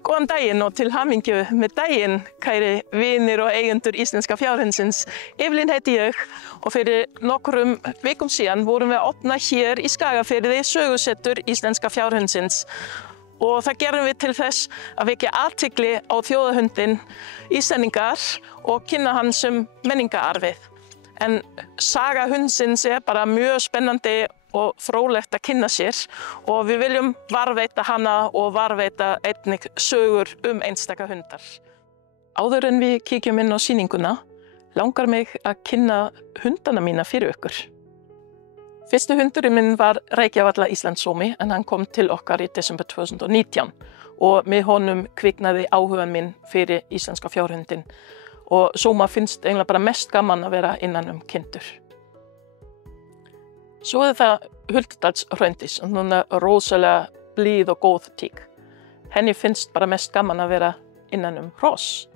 Góðan daginn og til hamingju með daginn, kæri vinir og eigendur íslenska fjárhundsins. Evelyn heiti ég og fyrir nokkrum vikum síðan vorum við að opna hér í Skagafirði sögusetur íslenska fjárhundsins. Og það gerum við til þess að vekja athygli á þjóðahundinn Íslendingar og kynna hann sem menningararfið. En saga hundsins bara mjög spennandi og fróðlegt að kynna sér og við viljum varðveita hana og varðveita einnig sögur einstaka hundar. Áður en við kíkjum inn á sýninguna, langar mig að kynna hundana mína fyrir ykkur. Fyrsti hundurinn minn var Reykjavalla Íslandssómi en hann kom til okkar í desember 2019 og með honum kviknaði áhugan minn fyrir íslenska fjárhundinn og sóma finnst eiginlega bara mest gaman að vera innan kindur. Svo það Huldudals Hraundís, hún rosalega blíð og góð tík. Henni finnst bara mest gaman að vera innan hross.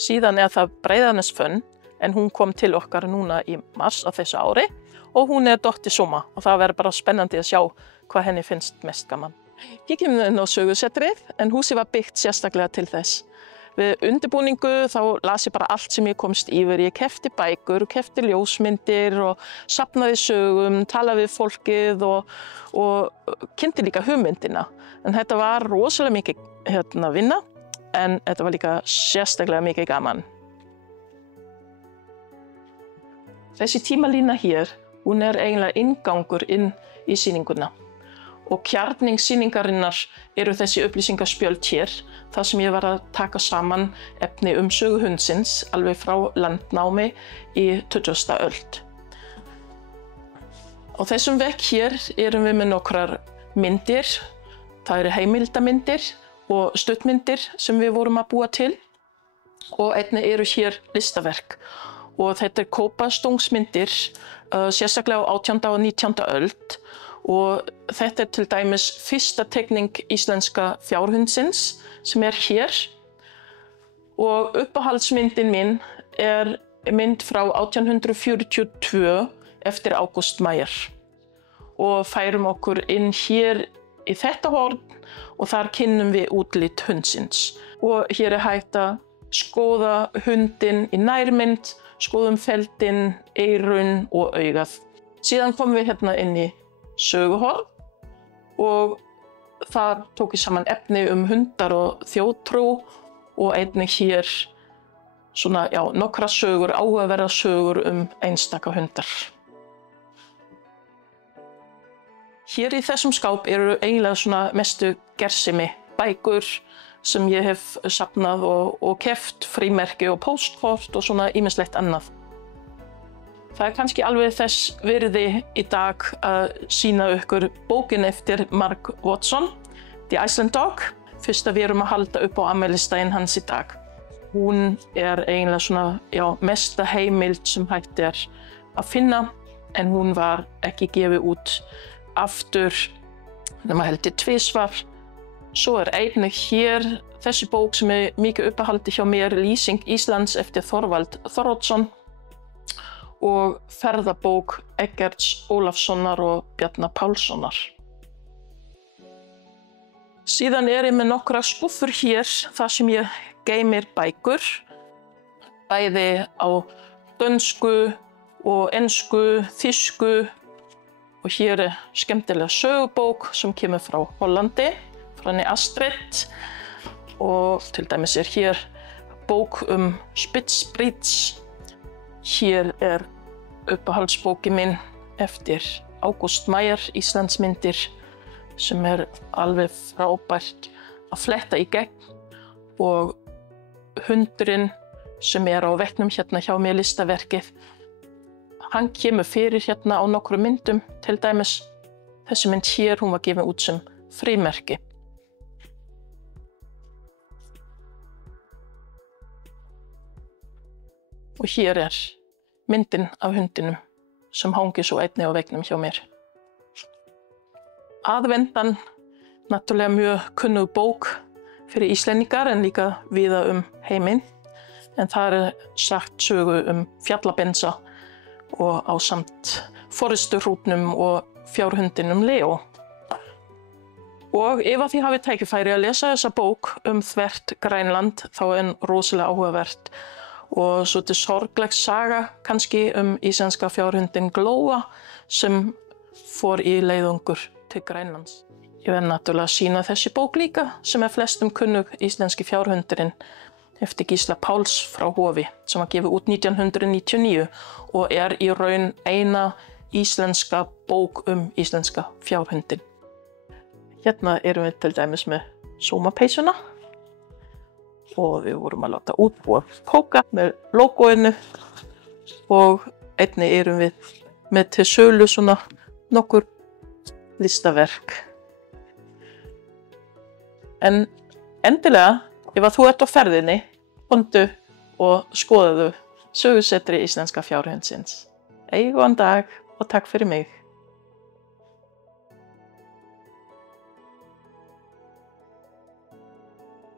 Síðan það Breiðanes Fönn, en hún kom til okkar núna í mars á þessu ári og hún dóttir Sóma og það verður bara spennandi að sjá hvað henni finnst mest gaman. Kíkjum inn á sögusetrið, en húsið var byggt sérstaklega til þess. Við undirbúningu þá las ég bara allt sem ég komst yfir. Ég keypti bækur, keypti ljósmyndir og safnaði sögum, talaði við fólkið og kynnti líka hugmyndina. En þetta var rosalega mikið vinna, en þetta var líka sérstaklega mikið gaman. Þessi tímalína hér, hún eiginlega inngangur inn í sýninguna. Og kjarning sýningarinnar eru þessi upplýsingaspjöld hér, þar sem ég var að taka saman efni sögu hundsins alveg frá landnámi í 20. öld. Á þessum vegg hér erum við með nokkrar myndir. Það eru heimildamyndir og stuttmyndir sem við vorum að búa til. Og einnig eru hér listaverk. Og þetta kópastungsmyndir, sérstaklega á 18. og 19. öld. Og þetta til dæmis fyrsta teikning íslenska fjárhundsins sem hér. Og uppáhaldsmyndin mín mynd frá 1842 eftir August Meyer. Og færum okkur inn hér í þetta horn og þar kynnum við útlit hundsins. Og hér hægt að skoða hundinn í nærmynd, skoðum feldinn, eyrun og augað. Síðan komum við hérna inn í söguhorn og þar tók ég saman efni hundar og þjóðtrú og einnig hér nokkra sögur, áhugaverðar sögur einstaka hundar. Hér í þessum skáp eru eiginlega mestu gersemi bækur sem ég hef safnað og keypt, frímerki og póstkort og ýmislegt annað. Það kannski alveg þess virði í dag að sýna ykkur bókin eftir Mark Watson, The Iceland Dog, fyrst að við erum að halda upp á afmælisdaginn hans í dag. Hún eiginlega mesta heimild sem hægt að finna, en hún var ekki gefið út aftur nema heldur tvisvar. Svo einnig hér þessi bók sem mikið uppáhaldi hjá mér, Lýsing Íslands eftir Þorvald Þorvaldsson. Og ferðabók Eggerts Ólafssonar og Bjarna Pálssonar. Síðan ég með nokkra skúffur hér þar sem ég geymir bækur, bæði á dönsku og ensku, þýsku og hér skemmtilega sögubók sem kemur frá Hollandi, frá henni Astrid og til dæmis hér bók Spitsbritz. Hér uppáhaldsbókin minn eftir August Meyer, Íslandsmyndir, sem alveg frábært að fletta í gegn og hundurinn sem á veggnum hérna hjá mér listaverkið. Hann kemur fyrir hérna á nokkrum myndum, til dæmis þessi mynd hér, hún var gefin út sem frímerki. Og hér myndin af hundinum sem hangir svo einnig á veggnum hjá mér. Aðvendan, náttúrulega mjög kunnug bók fyrir Íslendingar en líka víða heiminn. En það sagt sögu fjallabensa og ásamt forysturhrútnum og fjárhundinum Leo. Og ef að þið hafið tækifæri að lesa þessa bók þvert Grænland, þá er hann rosalega áhugavert. Og svolítið sorgleg saga kannski íslenska fjárhundinn Glóa sem fór í leiðangur til Grænlands. Ég verð náttúrulega að sýna þessi bók líka sem flestum kunnug íslenski fjárhundurinn eftir Gísla Páls frá Hofi sem var gefið út 1999 og er í raun eina íslenska bók íslenska fjárhundinn. Hérna erum við til dæmis með sómapeysuna og við vorum að láta útbúa póka með logoinu og einnig erum við með til sölu svona nokkur listaverk. En endilega, ef að þú ert á ferðinni, komdu og skoðaðu Sögusetri íslenska fjárhundsins. Góðan dag og takk fyrir mig.